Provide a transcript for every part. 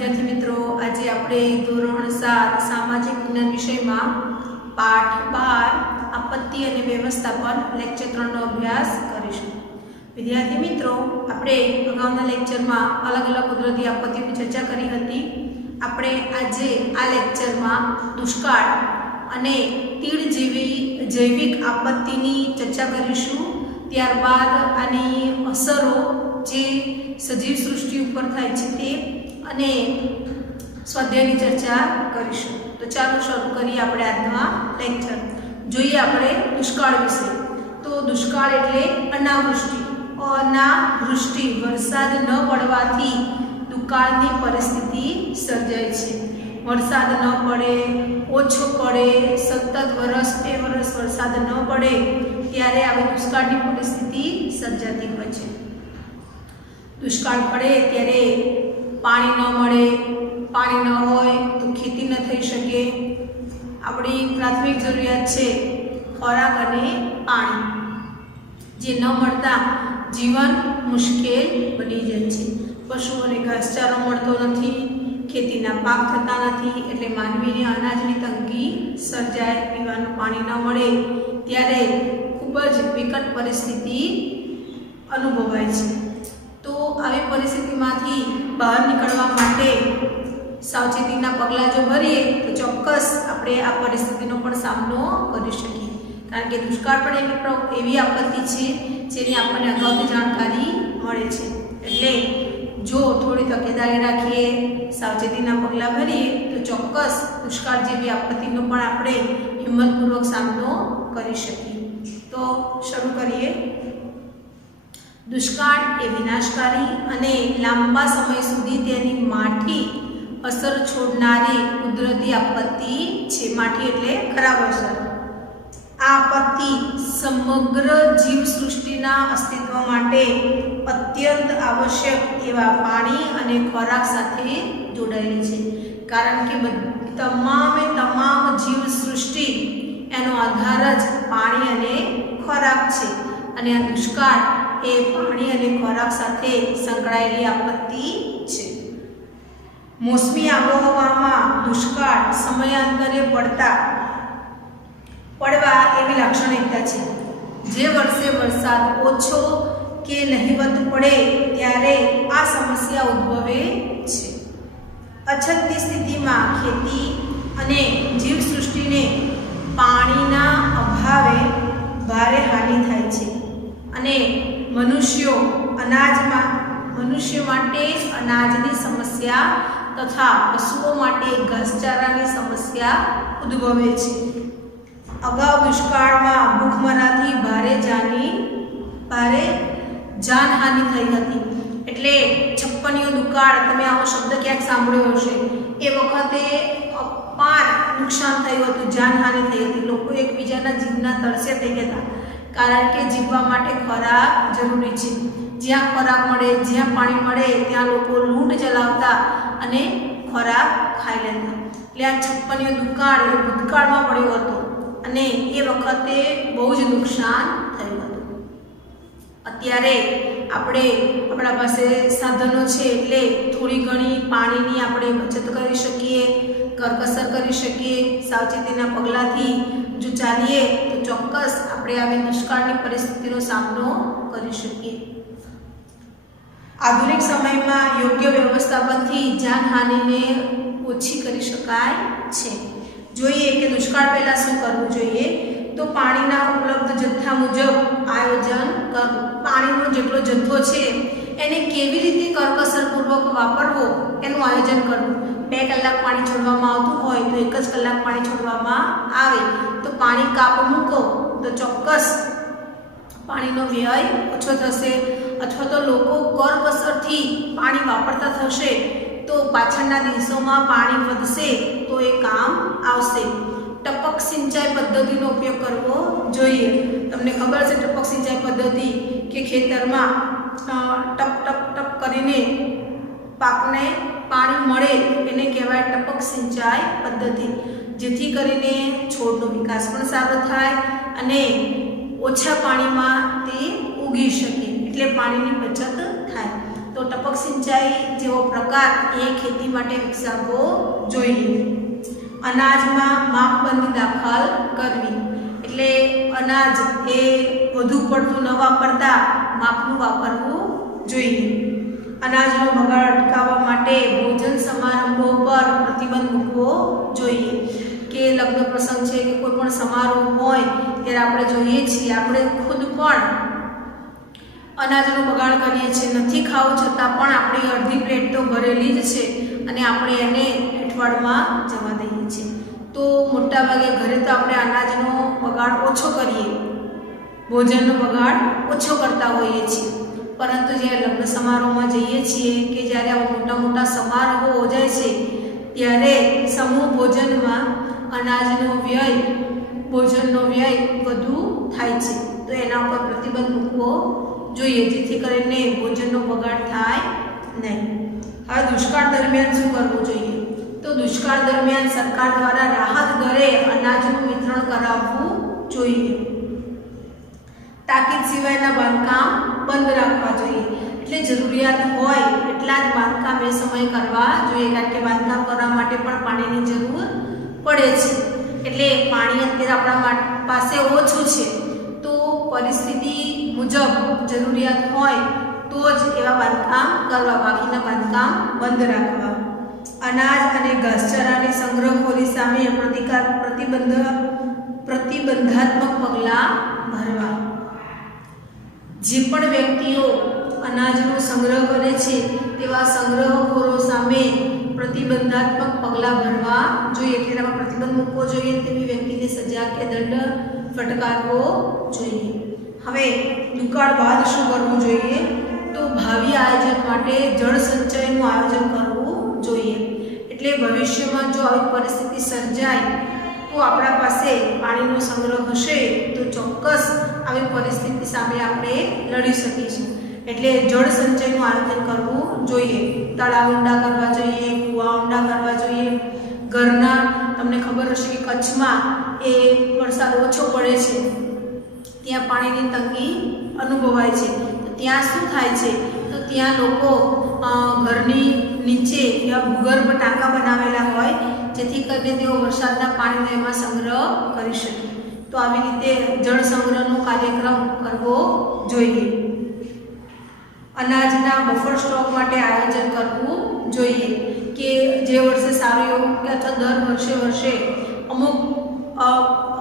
विद्यार्थी मित्रों, आज आपणे धोरण 7 सामाजिक विज्ञान विषय में पाठ 12 आपत्ति और व्यवस्थापन लेक्चर 3 नो अभ्यास करीशुं। विद्यार्थी मित्रों, आपणे अगाउना लेक्चर में अलग अलग कुदरती आपत्तिओं की चर्चा करी हती। आपणे आजे आ लेक्चर में दुष्काळ अने तीड जेवी जैविक आपत्तिनी चर्चा करीशुं। त्यारबाद आनी असरो जे सजीव सृष्टि पर थाय छे ते अने स्वाध्यायनी चर्चा करीशुं। तो चालो शुरू करिए आपणे आजनो लेक्चर। जोईए आपणे दुष्काळ विषे। तो दुष्काळ एटले अनावृष्टि। अनावृष्टि वरसाद न पड़वाथी दुकाळनी परिस्थिति सर्जाय छे। वरसाद न पड़े, ओछो पड़े, सतत वरस पे वरस वरसाद न पड़े त्यारे आवी दुष्काळनी परिस्थिति सर्जाती होय छे। दुष्काळ पड़े त्यारे पाणी न मळे, पाणी न होय तो खेती न थई शके। आपणी प्राथमिक जरूरियात छे खोराक अने पाणी। जे न मळता जीवन मुश्केल बनी जाय छे। पशुओने घासचारो मळतो नथी, खेतीना पाक थता नथी, एटले मानवीने अनाजनी तंगी सर्जाय। पीवानुं पाणी न मळे त्यारे खूब ज विकट परिस्थिति अनुभवाय छे। तो आवी परिस्थितिमांथी बहार निकळवा माटे सावचेतीना पगलां जो भरीए तो चोक्कस आपणे आ परिस्थितिनो पण सामनो करी शकीए। कारण के दुष्काळ पण एवी आपत्ति छे जेनी आपणे अगाउथी जाणकारी मळे छे। एटले जो थोड़ी तकेदारी राखीए, सावचेतीना पगलां भरीए तो चोक्कस दुष्काळ जेवी आपत्तिनो पण आपणे हिम्मतपूर्वक सामनो करी शकीए। तो शरू करीए। दुष्काळ ए विनाशकारी अने लांबा समय सुधी तेनी माठी असर छोड़नारी कुदरती आपत्ति छे। माठी एटले खराब असर। आ आपत्ति समग्र जीवसृष्टिना अस्तित्व माटे अत्यंत आवश्यक एवा पाणी अने खोराक साथे जोडायेली छे। कारण के तमामे तमाम जीवसृष्टि एनो आधार ज पाणी अने खोराक छे। अने आ दुष्काळ ए पाणी अने खोराक साथे संकळायेली आपत्ति छे। मोसमी आबोहवामां दुष्काळ समयांतरे पड़वा एवी लाक्षणिकता छे। जे वर्षे वरसाद ओछो के नहीवत पड़े त्यारे आ समस्या उद्भवे छे। अछतनी स्थितिमां खेती अने जीवसृष्टिने पाणीना अभावे भारे हानि थाय छे। अने मनुष्यो माटे अनाजनी समस्या तथा पशुओं माटे घासचारानी समस्या उद्भवे छे। अगाऊ दुष्काळमां भूखमराथी भारे जानहानि थई हती। एटले छप्पनियो दुकाळ तमे आवो शब्द क्यांक सांभळ्यो हशे। ए वखते अपार नुकसान थयुं हतुं, जानहानि थई हती। लोको एकबीजाना जीवना तळसे थई गया हता। कारण के जीववा माटे खोराक जरूरी छे। ज्यां खोराक मळे, ज्यां पाणी मळे त्यां लोको लूंट चलावता अने खोराक खाई लेता। એટલે આ છપ્પનિયો દુકાળ એ ભૂતકાળમાં પડ્યો હતો અને એ વખતે બહુ જ નુકસાન થયું હતું। અત્યારે આપણે આપણા પાસે સાધનો છે એટલે થોડી ઘણી પાણીની આપણે બચત કરી શકીએ, કરકસર કરી શકીએ। સાવચેતીના પગલાંથી જો ચાલીએ તો ચોક્કસ આપણે આવી દુષ્કાળની પરિસ્થિતિનો સામનો કરી શકીએ। આધુનિક સમયમાં યોગ્ય વ્યવસ્થાપનથી જાનહાનિને ઓછી કરી શકાય છે। જોઈએ કે દુષ્કાળ પહેલાં શું કરવું જોઈએ। તો પાણીના ઉપલબ્ધ જથ્થા મુજબ આયોજન કરવું। પાણીનો જેટલો જથ્થો છે એને કેવી રીતે કરકસરપૂર્વક વાપરવો એનું આયોજન કરવું। 2 કલાક પાણી છોડવામાં આવતું હોય તો 1 જ કલાક પાણી છોડવામાં આવે તો પાણી કાપ મૂકો તો ચોક્કસ પાણીનો વ્યય ઓછો થશે। અથવા તો લોકો કરકસરથી પાણી વાપરતા થશે તો પાછળના દિવસોમાં પાણી વધશે તો એ કામ આવશે। ટપક સિંચાઈ પદ્ધતિનો ઉપયોગ કરવો જોઈએ। તમને ખબર છે ટપક સિંચાઈ પદ્ધતિ કે ખેતરમાં ટપ ટપ ટપ કરીને પાકને પાણી મળે એને કહેવાય ટપક સિંચાઈ પદ્ધતિ। જેથી કરીને છોડનો વિકાસ પણ સારો થાય અને ઓછા પાણીમાં તે ઉગી શકે એટલે પાણીની બચત થાય। તો ટપક સિંચાઈ જેવો પ્રકાર એ ખેતી માટે વિકસાવવો જોઈએ. અનાજમાં માપબંધી દાખલ કરવી, એટલે અનાજ એ વધુ પડતું ન વાપરતા માપનું વાપરવું જોઈએ. અનાજનો બગાડ અટકાવવા માટે ભોજન સમારંભો પર પ્રતિબંધ મૂકવો જોઈએ. કે લગ્ન પ્રસંગ છે કે કોઈ પણ સમારોહ હોય ત્યારે આપણે જોઈએ છીએ, આપણે ખુદ પણ અનાજનો બગાડ કરીએ છીએ. નથી ખાવું છતાં પણ આપણી અડધી પ્લેટ તો ભરેલી જ છે અને આપણે એને એઠવાડમાં જવા દઈએ છીએ. તો મોટાભાગે ઘરે તો આપણે અનાજનો બગાડ ઓછો કરીએ, ભોજનનો બગાડ ઓછો કરતા હોઈએ છીએ. પરંતુ જ્યારે લગ્ન સમારોહમાં જઈએ છીએ કે જ્યારે આવા મોટા મોટા સમારોહો યોજાય છે ત્યારે સમૂહ ભોજનમાં અનાજનો વ્યય, ભોજનનો વ્યય વધુ થાય છે. તો એના ઉપર પ્રતિબંધ મૂકવો જોઈએ, જેથી કરીને ભોજનનો બગાડ થાય નહીં. હવે દુષ્કાળ દરમિયાન શું કરવું જોઈએ? તો દુષ્કાળ દરમિયાન સરકાર દ્વારા રાહત દરે અનાજનું વિતરણ કરાવવું જોઈએ. તાકીદ સિવાયના બાંધકામ બંધ રાખવા જોઈએ. એટલે જરૂરિયાત હોય એટલા જ બાંધકામ એ સમયે કરવા જોઈએ, કારણ કે બાંધકામ કરવા માટે પણ પાણીની જરૂર પડે છે. એટલે પાણી અત્યારે આપણા પાસે ઓછું છે, તો પરિસ્થિતિ મુજબ જરૂરિયાત હોય તો જ એવા બાંધકામ કરવા, બાકીના બાંધકામ બંધ રાખવા. અનાજ અને ઘાસચારાની સંગ્રહખોરી સામે પ્રતિબંધાત્મક પગલાં ભરવા. જે પણ વ્યક્તિઓ અનાજનો સંગ્રહ કરે છે તેવા સંગ્રહખોરો સામે પ્રતિબંધાત્મક પગલાં ભરવા જોઈએ. એટલે એમાં પ્રતિબંધ મૂકવો જોઈએ, તેવી વ્યક્તિને સજા કે દંડ ફટકારવો જોઈએ. હવે દુકાળ બાદ શું કરવું જોઈએ? તો ભાવિ આયોજન માટે જળ સંચયનું આયોજન કરવું જોઈએ. એટલે ભવિષ્યમાં જો આવી પરિસ્થિતિ સર્જાય તો આપણા પાસે પાણીનો સંગ્રહ હશે તો ચોક્કસ આવી પરિસ્થિતિ સામે આપણે લડી શકીશું. એટલે જળ સંચયનું આયોજન કરવું જોઈએ. તળાવ ઊંડા કરવા જોઈએ, કૂવા ઊંડા કરવા જોઈએ. ઘરના, તમને ખબર હશે કે કચ્છમાં એ વરસાદ ઓછો પડે છે, ત્યાં પાણીની તંગી અનુભવાય છે. તો ત્યાં શું થાય છે? તો ત્યાં લોકો ઘરની નીચે એવા ભૂગર્ભ ટાંકા બનાવેલા હોય, જેથી કરીને તેઓ વરસાદના પાણીનો એમાં સંગ્રહ કરી શકે. તો આવી રીતે જળ સંગ્રહનો કાર્યક્રમ કરવો જોઈએ. અનાજના બફર સ્ટોક માટે આયોજન કરવું જોઈએ, કે જે વર્ષે સારું એવું કે અથવા દર વર્ષે અમુક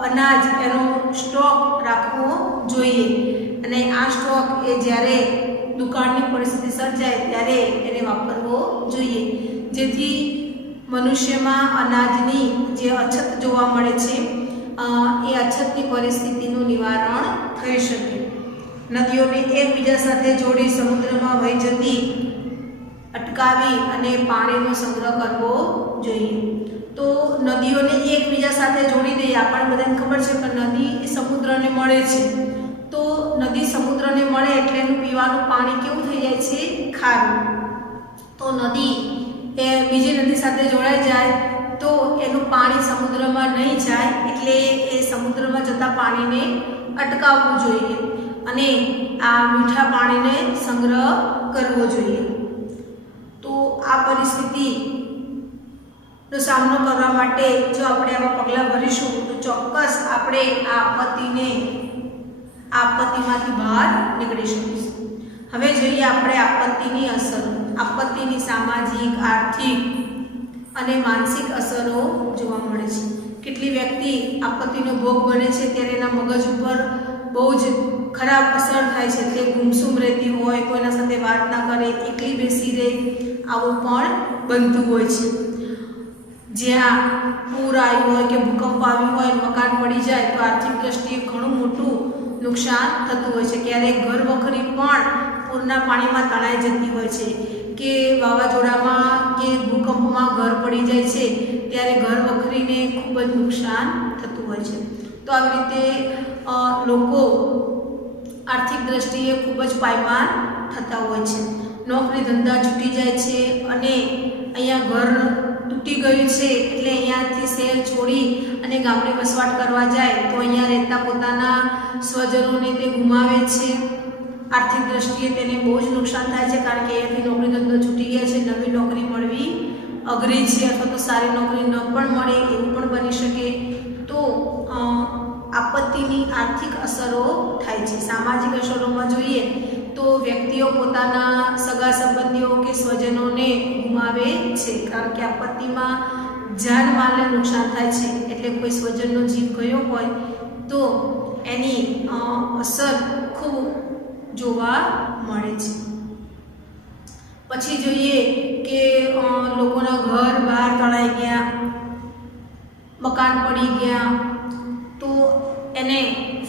અનાજ એનો સ્ટોક રાખવો જોઈએ. અને આ સ્ટોક એ જ્યારે દુકાળની પરિસ્થિતિ સર્જાય ત્યારે એને વાપરવો જોઈએ, જેથી મનુષ્યમાં અનાજની જે અછત જોવા મળે છે એ અછતની પરિસ્થિતિનું નિવારણ થઈ શકે. નદીઓને એકબીજા સાથે જોડી સમુદ્રમાં વહી જતી અટકાવી અને પાણીનો સંગ્રહ કરવો જોઈએ. તો નદીઓને એકબીજા સાથે જોડી દઈએ. આપણને બધાને ખબર છે કે નદી એ સમુદ્રને મળે છે. તો નદી સમુદ્રને મળે એટલે એનું પીવાનું પાણી કેવું થઈ જાય છે? ખારું. તો નદી એ બીજી નદી સાથે જોડાઈ જાય તો એનું પાણી સમુદ્રમાં નહીં જાય, એટલે એ સમુદ્રમાં જતા પાણીને અટકાવવું જોઈએ અને આ મીઠા પાણીને સંગ્રહ કરવો જોઈએ. તો આ પરિસ્થિતિનો સામનો કરવા માટે જો આપણે આવા પગલાં ભરીશું તો ચોક્કસ આપણે આ આપત્તિમાંથી બહાર નીકળી શકીશું. હવે જોઈએ આપણે આપત્તિની અસરો. આપત્તિની સામાજિક, આર્થિક અને માનસિક અસરો જોવા મળે છે. કેટલી વ્યક્તિ આપત્તિનો ભોગ બને છે ત્યારે એના મગજ ઉપર બહુ જ ખરાબ અસર થાય છે. તે ગુમસુમ રહેતી હોય, કોઈના સાથે વાત ના કરે, એકલી બેસી રહે, આવું પણ બનતું હોય છે. જ્યાં પૂર આવ્યું હોય કે ભૂકંપ આવ્યું હોય, મકાન પડી જાય તો આર્થિક દ્રષ્ટિએ ઘણું મોટું નુકસાન થતું હોય છે. ક્યારેક ઘર વખરી પણ પૂરના પાણીમાં તણાઈ જતી હોય છે, કે વાવાઝોડામાં કે ભૂકંપમાં ઘર પડી જાય છે ત્યારે ઘર વખરીને ખૂબ જ નુકસાન થતું હોય છે. તો આવી રીતે લોકો આર્થિક દ્રષ્ટિએ ખૂબ જ પાયમાલ થતા હોય છે. નોકરી ધંધા છૂટી જાય છે અને અહીંયા ઘર તૂટી ગયું છે એટલે અહીંયાથી શહેર છોડી અને ગામડે વસવાટ કરવા જાય તો અહીંયા રહેતા પોતાના સ્વજનોને તે ગુમાવે છે. આર્થિક દ્રષ્ટિએ તેને બહુ જ નુકસાન થાય છે, કારણ કે અહીંયાથી નોકરી ધંધો છૂટી ગયા છે, નવી નોકરી મળવી અઘરી છે, અથવા તો સારી નોકરી ન પણ મળે એવું પણ બની શકે. તો આપત્તિની આર્થિક અસરો થાય છે. સામાજિક અસરોમાં જોઈએ તો વ્યક્તિઓ પોતાના સગા સંબંધીઓ કે સ્વજનોને ગુમાવે છે, કારણ કે આપત્તિમાં જાનમાલને નુકસાન થાય છે. એટલે કોઈ સ્વજનનો જીવ ગયો હોય તો એની અસર ખૂબ જોવા મળે છે. પછી જોઈએ કે લોકોના ઘર બહાર તણાઈ ગયા, મકાન પડી ગયા, તો એને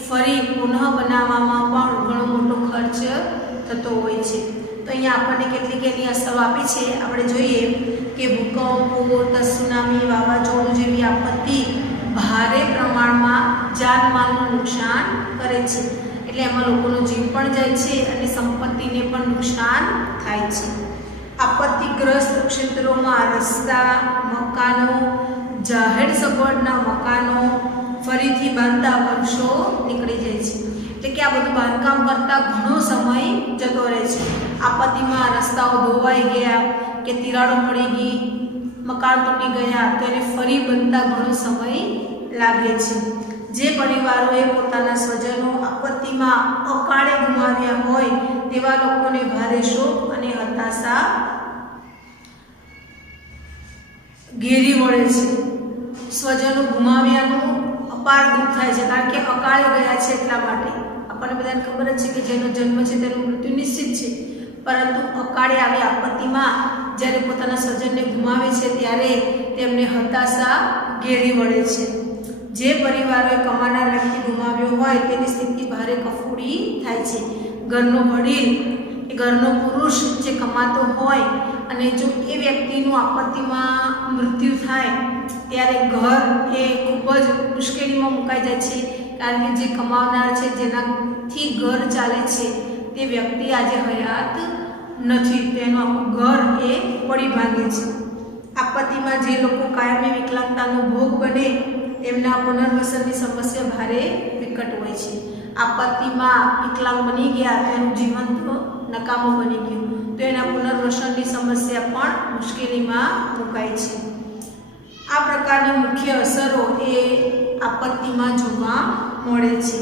ફરી પુનઃ બનાવવામાં પણ ઘણો મોટો ખર્ચ થતો હોય છે. તો અહીંયા આપણને કેટલીક એની અસરો આપી છે. આપણે જોઈએ કે ભૂકંપ, સુનામી, વાવાઝોડું જેવી આપત્તિ ભારે પ્રમાણમાં જાનમાલનું નુકસાન કરે છે. એટલે એમાં લોકોનો જીવ પણ જાય છે અને સંપત્તિને પણ નુકસાન થાય છે. આપત્તિગ્રસ્ત ક્ષેત્રોમાં રસ્તા, મકાનો, જાહેર સગવડના મકાનો ફરીથી બાંધતા વર્ષો નીકળી જાય છે. એટલે કે આ બધું બાંધકામ કરતાં ઘણો સમય જતો રહે છે. આપત્તિમાં રસ્તાઓ ધોવાઈ ગયા કે તિરાડો પડી ગઈ, મકાન તૂટી ગયા, તો એને ફરી બનતા ઘણો સમય લાગે છે. જે પરિવારોએ પોતાના સ્વજનો આપત્તિમાં અકાળે ગુમાવ્યા હોય તેવા લોકોને ભારે શોક અને હતાશા ઘેરી વળે છે. સ્વજનો ગુમાવ્યાનું અપાર દુઃખ થાય છે, કારણ કે અકાળે ગયા છે એટલા માટે. આપણને બધાને ખબર જ છે કે જેનો જન્મ છે તેનું મૃત્યુ નિશ્ચિત છે, પરંતુ અકાળે આવી આપત્તિમાં જ્યારે પોતાના સ્વજનને ગુમાવે છે ત્યારે તેમને હતાશા ઘેરી વળે છે. જે પરિવારોએ કમાનાર વ્યક્તિ ગુમાવ્યો હોય તેની સ્થિતિ ભારે કફોડી થાય છે. ઘરનો વડીલ કે ઘરનો પુરુષ જે કમાતો હોય અને જો એ વ્યક્તિનું આપત્તિમાં મૃત્યુ થાય ત્યારે ઘર એ ખૂબ જ મુશ્કેલીમાં મુકાઈ જાય છે, કારણ કે જે કમાવનાર છે, જેનાથી ઘર ચાલે છે, તે વ્યક્તિ આજે હયાત નથી. તેનું આખું ઘર એ પડી ભાંગે છે. આપત્તિમાં જે લોકો કાયમી વિકલાંગતાનો ભોગ બને તેમના પુનર્વસનની સમસ્યા ભારે વિકટ હોય છે. આપત્તિમાં વિકલાંગ બની ગયા તો એનું જીવન તો નકામું બની ગયું, તો એના પુનર્વસનની સમસ્યા પણ મુશ્કેલીમાં મુકાય છે. આ પ્રકારની મુખ્ય અસરો એ આપત્તિમાં જોવા મળે છે.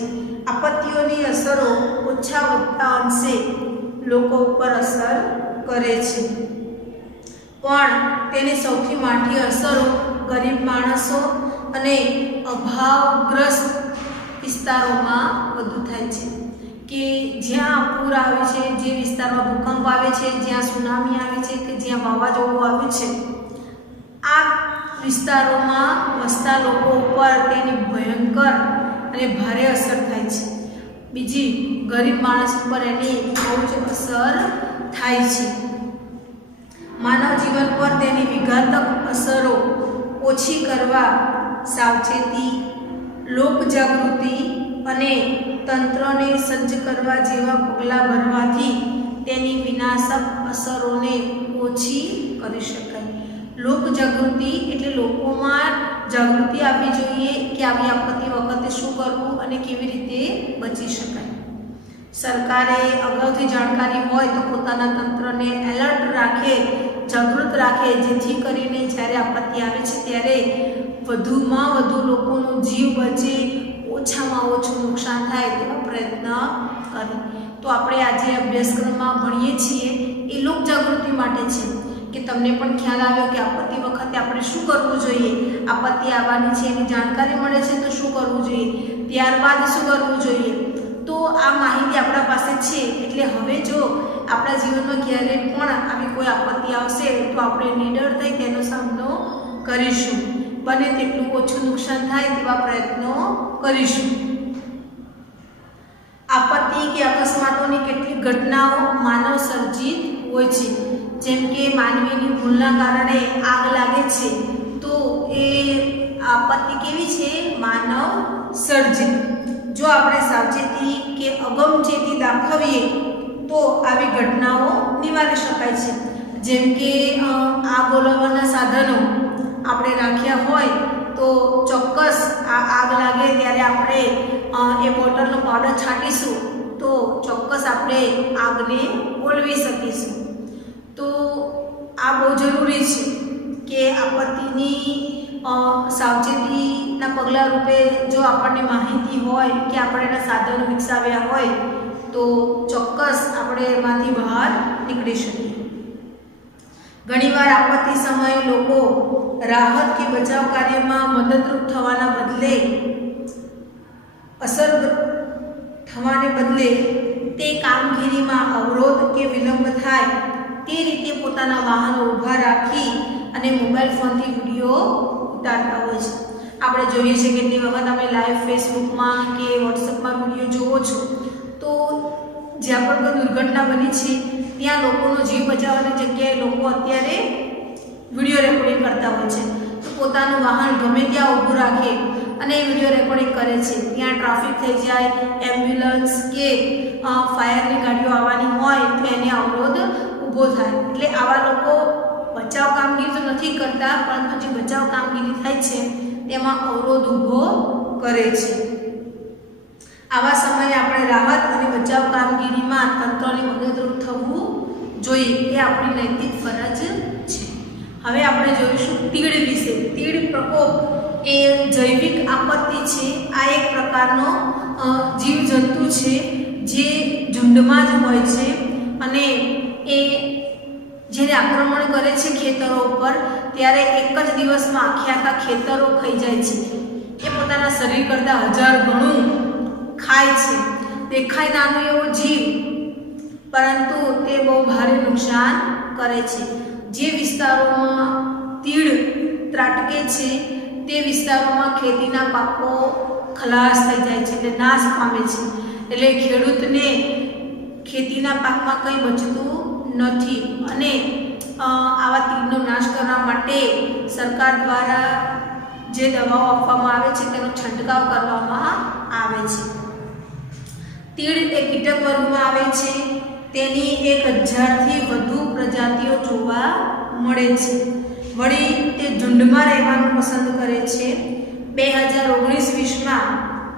આપત્તિઓની અસરો ઓછા વધતા અંશે લોકો ઉપર અસર કરે છે, પણ તેની સૌથી માઠી અસરો ગરીબ માણસો અને અભાવગ્રસ્ત વિસ્તારોમાં વધુ થાય છે. કે જ્યાં પૂર આવે છે, જે વિસ્તારમાં ભૂકંપ આવે છે, જ્યાં સુનામી આવે છે, કે જ્યાં વાવાઝોડું આવ્યું છે, આ વિસ્તારોમાં વસતા લોકો ઉપર તેની ભયંકર અને ભારે અસર થાય છે. બીજી, ગરીબ માણસ ઉપર એની બહુ જ અસર થાય છે. માનવ જીવન પર તેની વિઘાતક અસરો ઓછી કરવા સાવચેતી, લોકજાગૃતિ અને તંત્રને સજ્જ કરવા જેવા પગલાં ભરવાથી તેની વિનાશક અસરોને ઓછી કરી શકાય. લોકજાગૃતિ એટલે લોકોમાં જાગૃતિ આપવી જોઈએ કે આવી આપત્તિ વખતે શું કરવું અને કેવી રીતે બચી શકાય. સરકારે અગાઉથી જાણકારી હોય તો પોતાના તંત્રને એલર્ટ રાખે, જાગૃત રાખે, જેથી કરીને જ્યારે આપત્તિ આવે છે ત્યારે વધુમાં વધુ લોકોનો જીવ બચે, ઓછામાં ઓછું નુકસાન થાય તેવા પ્રયત્ન કરે. તો આપણે આજે અભ્યાસક્રમમાં ભણીએ છીએ એ લોકજાગૃતિ માટે છે, કે તમને પણ ખ્યાલ આવ્યો કે આપત્તિ વખતે આપણે શું કરવું જોઈએ. આપત્તિ આવવાની છે એની જાણકારી મળે છે તો શું કરવું જોઈએ, ત્યારબાદ શું કરવું જોઈએ. તો આ માહિતી આપણા પાસે છે, એટલે હવે જો આપણા જીવનમાં ક્યારે પણ આવી કોઈ આપત્તિ આવશે તો આપણે નિડર થઈ તેનો સામનો કરીશું, બને તેટલું ઓછું નુકસાન થાય તેવા પ્રયત્નો કરીશું. આપત્તિ કે અકસ્માતોની કેટલીક ઘટનાઓ માનવ સર્જિત હોય છે, જેમ કે માનવીની ભૂલના કારણે આગ લાગે છે, તો એ આપત્તિ કેવી છે? માનવ સર્જિત. જો આપણે સાવચેતી કે અગમચેતી દાખવીએ તો આવી ઘટનાઓ નિવારી શકાય છે. જેમ કે આગ ઓલવવાના સાધનો આપણે રાખ્યા હોય તો ચોક્કસ આ આગ લાગે ત્યારે આપણે એ બોટલનો પાવડર છાંટીશું તો ચોક્કસ આપણે આગને ઓલવી શકીશું. તો આ બહુ જરૂરી છે કે આપત્તિની સાવચેતીના પગલાં રૂપે જો આપણને માહિતી હોય કે આપણે એના સાધનો વિકસાવ્યા હોય તો ચોક્કસ આપણે એમાંથી બહાર નીકળી શકીએ. ઘણીવાર આપત્તિ સમયે લોકો રાહત કે બચાવ કાર્યમાં મદદરૂપ થવાના બદલે તે કામગીરીમાં અવરોધ કે વિલંબ થાય તે રીતે પોતાના વાહનો ઊભા રાખી અને મોબાઈલ ફોનથી વિડીયો ઉતારતા હોય છે. આપણે જોઈએ છીએ કેટલી વખત અમે લાઈવ ફેસબુકમાં કે વોટ્સઅપમાં વિડીયો જોવો છો તો જ્યાં પણ કોઈ દુર્ઘટના બની છે ત્યાં લોકોનો જીવ બચાવવાની જગ્યાએ લોકો અત્યારે વિડીયો રેકોર્ડિંગ કરતા હોય છે. તો પોતાનું વાહન ગમે ત્યાં ઊભું રાખે અને વિડીયો રેકોર્ડિંગ કરે છે. ત્યાં ટ્રાફિક થઈ જાય, એમ્બ્યુલન્સ કે ફાયરની ગાડીઓ આવવાની હોય તો એને અવરોધ ઊભો થાય. એટલે આવા લોકો બચાવ કામગીરી તો નથી કરતા, પરંતુ જે બચાવ કામગીરી થાય છે તેમાં અવરોધ ઊભો કરે છે. આવા સમયે આપણે રાહત અને બચાવ કામગીરીમાં તંત્રને મદદરૂપ થવું જોઈએ, એ આપણી નૈતિક ફરજ છે. હવે આપણે જોઈશું તીડ વિશે. તીડ પ્રકોપ એ જૈવિક આપત્તિ છે. આ એક પ્રકારનો જીવજંતુ છે જે ઝુંડમાં જ હોય છે અને એ જ્યારે આક્રમણ કરે છે ખેતરો ઉપર ત્યારે એક જ દિવસમાં આખા ખેતરો ખાઈ જાય છે. એ પોતાના શરીર કરતાં 1000 ગણું ખાય છે. દેખાય નાનો એવો જીવ, પરંતુ તે બહુ ભારે નુકસાન કરે છે. જે વિસ્તારોમાં તીડ ત્રાટકે છે તે વિસ્તારોમાં ખેતીના પાકો ખલાસ થઈ જાય છે, એટલે નાશ પામે છે. એટલે ખેડૂતને ખેતીના પાકમાં કંઈ બચતું નથી અને આવા તીડનો નાશ કરવા માટે સરકાર દ્વારા જે દવાઓ આપવામાં આવે છે તેનો છંટકાવ કરવામાં આવે છે. તીડ એ કીટક વર્ગમાં આવે છે. તેની 1000થી વધુ પ્રજાતિઓ જોવા મળે છે. વળી તે ઝુંડમાં રહેવાનું પસંદ કરે છે. 2019-20માં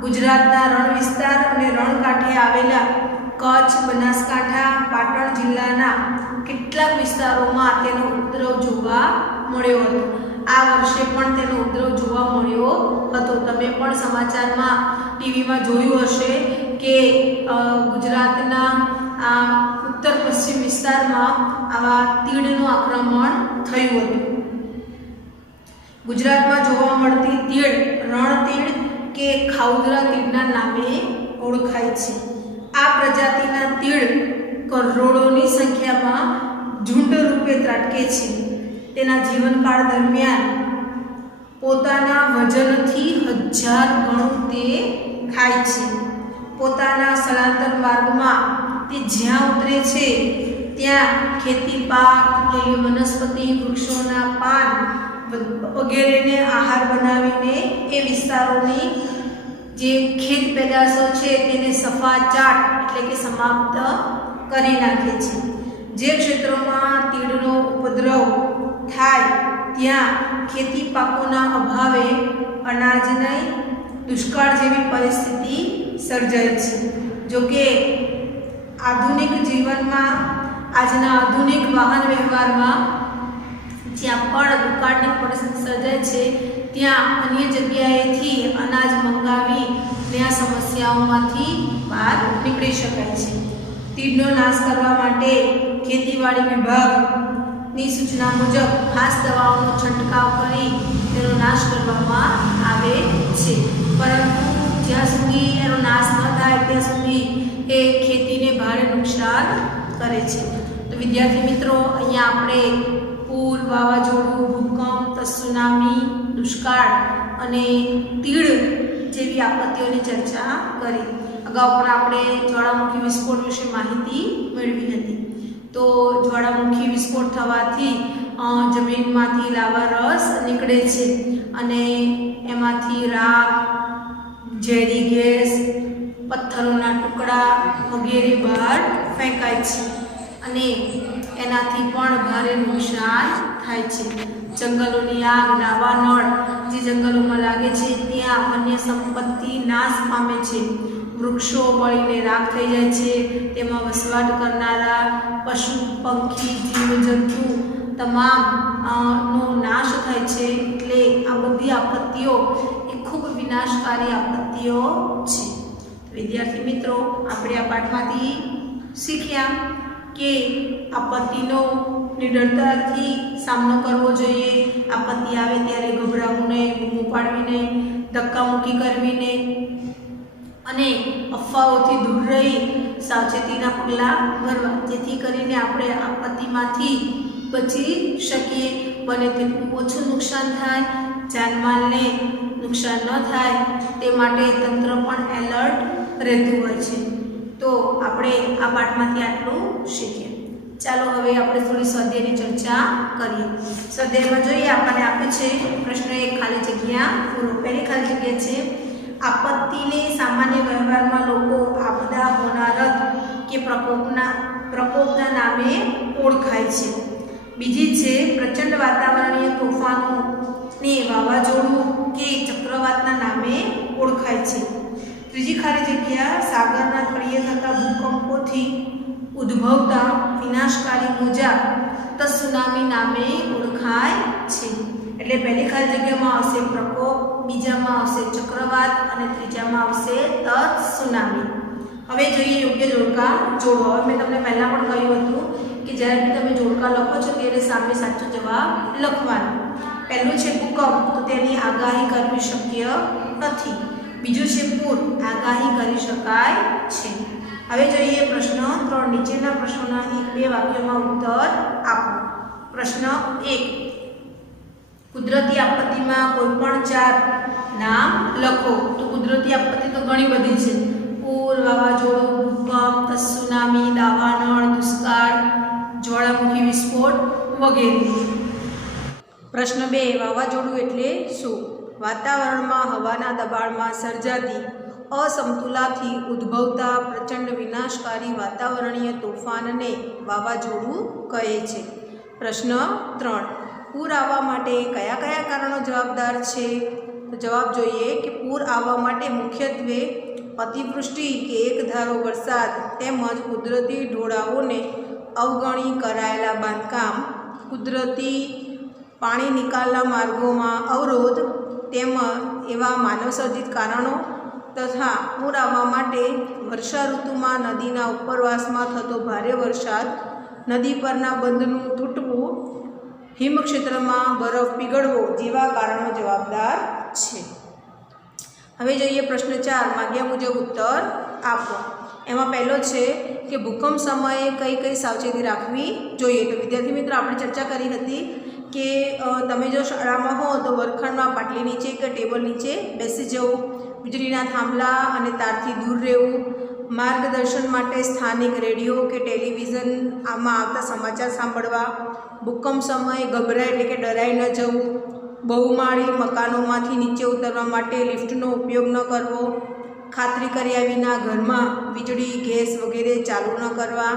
ગુજરાતના રણ વિસ્તાર અને રણકાંઠે આવેલા કચ્છ, બનાસકાંઠા, પાટણ જિલ્લાના કેટલાક વિસ્તારોમાં તેનો ઉપદ્રવ જોવા મળ્યો હતો. આ વર્ષે પણ તેનો ઉપદ્રવ જોવા મળ્યો હતો. તમે પણ સમાચારમાં, ટીવીમાં જોયું હશે કે ગુજરાતના આ ઉત્તર પશ્ચિમ વિસ્તારમાં આવા તીડનું આક્રમણ થયું હતું. ગુજરાતમાં જોવા મળતી તીડ રણતીડ કે ખાઉદરા તીડના નામે ઓળખાય છે. આ પ્રજાતિના તીડ કરોડોની સંખ્યામાં ઝુંડ રૂપે ત્રાટકે છે. તેના જીવનકાળ દરમિયાન પોતાના વજનથી 1000 ગણું તે ખાય છે. પોતાના સ્થળાંતર માર્ગમાં તે જ્યાં ઉતરે છે ત્યાં ખેતી પાક, લીલી વનસ્પતિ, વૃક્ષોના પાન વગેરેને આહાર બનાવીને એ વિસ્તારોની જે ખેત પેદાશો છે તેને સફાચાટ એટલે કે સમાપ્ત કરી નાખે છે. જે ક્ષેત્રોમાં તીડનો ઉપદ્રવ થાય ત્યાં ખેતી પાકોના અભાવે અનાજ નહીં, દુષ્કાળ જેવી પરિસ્થિતિ સર્જાય છે. જોકે આધુનિક જીવનમાં, આજના આધુનિક વાહન વ્યવહારમાં જ્યાં પણ દુકાળની પરિસ્થિતિ સર્જાય છે ત્યાં અન્ય જગ્યાએથી અનાજ મંગાવીને આ સમસ્યાઓમાંથી બહાર નીકળી શકાય છે. તીડનો નાશ કરવા માટે ખેતીવાડી વિભાગની સૂચના મુજબ ખાસ દવાઓનો છંટકાવ કરી તેનો નાશ કરવામાં આવે છે. પરંતુ જ્યાં સુધી એનો નાશ ન થાય ત્યાં સુધી એ ખેતીને ભારે નુકસાન કરે છે. તો વિદ્યાર્થી મિત્રો, અહીંયા આપણે પૂર, વાવાઝોડું, ભૂકંપ, સુનામી, દુષ્કાળ અને તીડ જેવી આપત્તિઓની ચર્ચા કરી. અગાઉ પણ આપણે જ્વાળામુખી વિસ્ફોટ વિશે માહિતી મેળવી હતી. તો જ્વાળામુખી વિસ્ફોટ થવાથી જમીનમાંથી લાવા રસ નીકળે છે અને એમાંથી રાખ, ઝેરી ગેસ, પથ્થરોના ટુકડા વગેરે બહાર ફેંકાય છે અને એનાથી પણ ભારે નુકસાન થાય છે. જંગલોની આગ, દાવાનળ જે જંગલોમાં લાગે છે ત્યાં વન્ય સંપત્તિ નાશ પામે છે. વૃક્ષો બળીને રાખ થઈ જાય છે, તેમાં વસવાટ કરનારા પશુ પંખી જીવજંતુ તમામ નો નાશ થાય છે। એટલે આ બધી આપત્તિઓ એ ખૂબ વિનાશકારી આપત્તિઓ છે। વિદ્યાર્થી મિત્રો, આપણે આ પાઠમાંથી શીખ્યા કે આપત્તિનો નિડરતાથી સામનો કરવો જોઈએ। આપત્તિ આવે ત્યારે ગભરાવું નહીં, બૂમો પાડવી નહીં, ધક્કામુક્કી કરવી નહીં અને અફવાઓથી દૂર રહી સાવચેતીના પગલાં ભરવા, જેથી કરીને આપણે આપત્તિમાંથી બચી શકીએ, બને તેટલું ઓછું નુકસાન થાય, જાનમાલને નુકસાન ન થાય તે માટે તંત્ર પણ એલર્ટ રહેતું હોય છે। તો આપણે આ પાઠમાંથી આટલું શીખ્યા। ચાલો હવે આપણે થોડી સ્વાધ્યાયની ચર્ચા કરીએ। સ્વાધ્યાયમાં જોઈએ, આપણને આપે છે પ્રશ્ન 1 ખાલી જગ્યા પૂરો। પહેલી ખાલી જગ્યા છે, આપત્તિને સામાન્ય વ્યવહારમાં લોકો આપદા હોનારત કે પ્રકોપના નામે ઓળખાય છે। બીજી છે, પ્રચંડ વાતાવરણીય તોફાનો ને વાવાઝોડું કે ચક્રવાતના નામે ઓળખાય છે। ત્રીજી ખાલી જગ્યા, સાગરના તળિયે થતા ભૂકંપોથી ઉદ્ભવતા વિનાશકારી મોજા ત્સુનામી નામે ઓળખાય છે। એટલે પહેલી ખાલી જગ્યામાં આવશે પ્રકોપ, બીજામાં આવશે ચક્રવાત અને ત્રીજામાં આવશે ત્સુનામી। હવે જોઈએ યોગ્ય જોડકા જોડો। હવે મેં તમને પહેલાં પણ કહ્યું હતું કે જ્યારે બી તમે જોડકા લખો છો ત્યારે સામે સાચો જવાબ લખવાનો। પહેલું છે ભૂકંપ, તો તેની આગાહી કરવી શક્ય નથી। બીજું છે પૂર, આગાહી કરી શકાય છે। હવે જોઈએ પ્રશ્ન 3। નીચેના પ્રશ્નોના 1-2 વાક્યોમાં ઉત્તર આપો। પ્રશ્ન 1, કુદરતી આપત્તિમાં કોઈ પણ 4 નામ લખો। તો કુદરતી આપત્તિ તો ઘણી બધી છે, પૂર, વાવાઝોડું, ભૂકંપ, ત્સુનામી, દાવાનળ, દુષ્કાળ, જ્વાળામુખી વિસ્ફોટ વગેરે। પ્રશ્ન 2, વાવાઝોડું એટલે શું? વાતાવરણમાં હવાના દબાણમાં સર્જાતી અસમતુલાથી ઉદ્ભવતા પ્રચંડ વિનાશકારી વાતાવરણીય તોફાનને વાવાઝોડું કહે છે। પ્રશ્ન 3, પૂર આવવા માટે કયા કયા કારણો જવાબદાર છે? તો જવાબ જોઈએ કે પૂર આવવા માટે મુખ્યત્વે અતિવૃષ્ટિ કે એકધારો વરસાદ તેમજ કુદરતી ઢોળાવોને અવગણી કરાયેલા બાંધકામ, કુદરતી પાણી નિકાલના માર્ગોમાં અવરોધ તેમજ એવા માનવસર્જિત કારણો તથા પૂર આવવા માટે વર્ષા ઋતુમાં નદીના ઉપરવાસમાં થતો ભારે વરસાદ, નદી પરના બંધનું તૂટવું, હિમક્ષેત્રમાં બરફ પીગળવો જેવા કારણો જવાબદાર છે। હવે જોઈએ પ્રશ્ન 4, માગ્યા મુજબ ઉત્તર આપો। એમાં પહેલો છે કે ભૂકંપ સમયે કઈ કઈ સાવચેતી રાખવી જોઈએ? તો વિદ્યાર્થી મિત્રો, આપણે ચર્ચા કરી હતી કે તમે જો શાળામાં હો તો વર્ગખંડમાં પાટલી નીચે કે ટેબલ નીચે બેસી જવું, વીજળીના થાંભલા અને તારથી દૂર રહેવું, માર્ગદર્શન માટે સ્થાનિક રેડિયો કે ટેલિવિઝન આમાં આવતા સમાચાર સાંભળવા, ભૂકંપ સમયે ગભરાય એટલે કે ડરાઈ ન જવું, બહુમાળી મકાનોમાંથી નીચે ઉતરવા માટે લિફ્ટનો ઉપયોગ ન કરવો, ખાતરી કર્યા વિના ઘરમાં વીજળી, ગેસ વગેરે ચાલુ ન કરવા,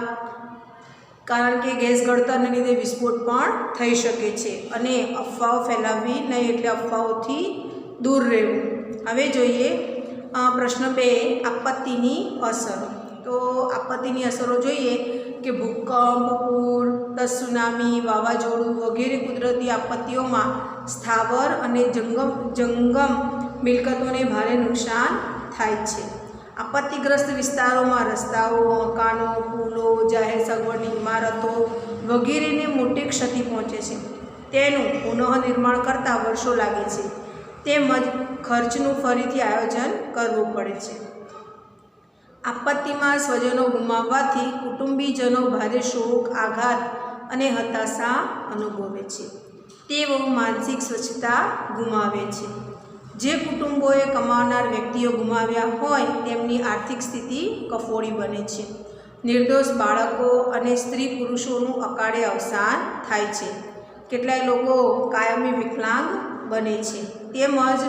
કારણ કે ગેસ ગળતરને લીધે વિસ્ફોટ પણ થઈ શકે છે, અને અફવાઓ ફેલાવવી નહીં એટલે અફવાઓથી દૂર રહેવું। હવે જોઈએ પ્રશ્ન 2, આપત્તિની અસરો। તો આપત્તિની અસરો જોઈએ કે ભૂકંપ, પૂર, ત્સુનામી, વાવાઝોડું વગેરે કુદરતી આપત્તિઓમાં સ્થાવર અને જંગમ મિલકતોને ભારે નુકસાન થાય છે। આપત્તિગ્રસ્ત વિસ્તારોમાં રસ્તાઓ, મકાનો, પુલો, જાહેર સગવડની ઇમારતો વગેરેને મોટી ક્ષતિ પહોંચે છે। તેનું પુનઃનિર્માણ કરતાં વર્ષો લાગે છે, તેમજ ખર્ચનું ફરીથી આયોજન કરવું પડે છે। આપત્તિમાં સ્વજનો ગુમાવવાથી કુટુંબીજનો ભારે શોક, આઘાત અને હતાશા અનુભવે છે। તેઓ માનસિક સ્વચ્છતા ગુમાવે છે। જે કુટુંબોએ કમાનાર વ્યક્તિઓ ગુમાવ્યા હોય તેમની આર્થિક સ્થિતિ કફોડી બને છે। નિર્દોષ બાળકો અને સ્ત્રી પુરુષોનું અકાળે અવસાન થાય છે। કેટલાય લોકો કાયમી વિકલાંગ બને છે, તેમજ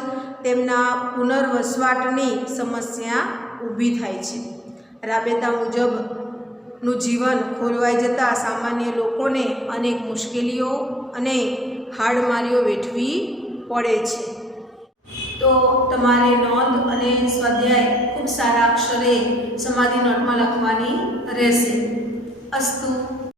તેમના પુનર્વસવાટની સમસ્યા ઊભી થાય છે। રાબેતા મુજબનું જીવન ખોરવાઈ જતાં સામાન્ય લોકોને અનેક મુશ્કેલીઓ અને હાડમારીઓ વેઠવી પડે છે। તો તમારે નોંધ અને સ્વાધ્યાય ખૂબ સારા અક્ષરે સમાધિ નોટમાં લખવાની રહેશે. અસ્તુ.